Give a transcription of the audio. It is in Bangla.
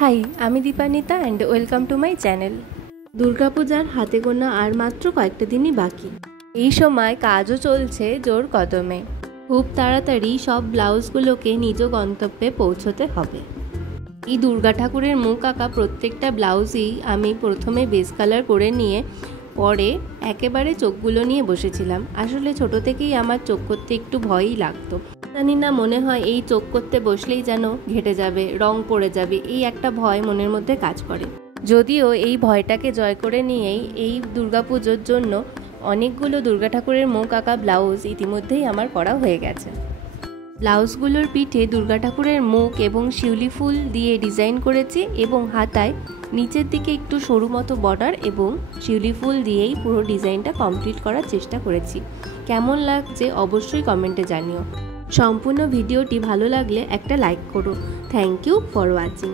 হাই, আমি Dipanwita and welcome to my channel. দুর্গাপূজার হাতে গোনা আর মাত্র কয়েকটা দিনই বাকি। এই সময় কাজও চলছে জোর কদমে। খুব তাড়াতাড়ি সব ব্লাউজগুলোকে নিজ গন্তব্যে পৌঁছতে হবে। এই দুর্গা ঠাকুরের মুখ আঁকা প্রত্যেকটা ব্লাউজই আমি প্রথমে বেস কালার করে নিয়ে পরে একেবারে চোখগুলো নিয়ে বসেছিলাম। আসলে ছোট থেকেই আমার চোখ করতে একটু ভয়ই লাগতো। জানি না, মনে হয় এই চোখ করতে বসলেই যেন ঘেটে যাবে, রং পড়ে যাবে, এই একটা ভয় মনের মধ্যে কাজ করে। যদিও এই ভয়টাকে জয় করে নিয়েই এই দুর্গাপুজোর জন্য অনেকগুলো দুর্গা ঠাকুরের মুখ আঁকা ব্লাউজ ইতিমধ্যেই আমার করা হয়ে গেছে। ব্লাউজগুলোর পিঠে দুর্গা ঠাকুরের মুখ এবং শিউলি ফুল দিয়ে ডিজাইন করেছি এবং হাতায় নিচের দিকে একটু সরু মতো বর্ডার এবং শিউলি ফুল দিয়েই পুরো ডিজাইনটা কমপ্লিট করার চেষ্টা করেছি। কেমন লাগছে অবশ্যই কমেন্টে জানিও। সম্পূর্ণ ভিডিওটি ভালো লাগলে একটা লাইক করো। Thank you for watching.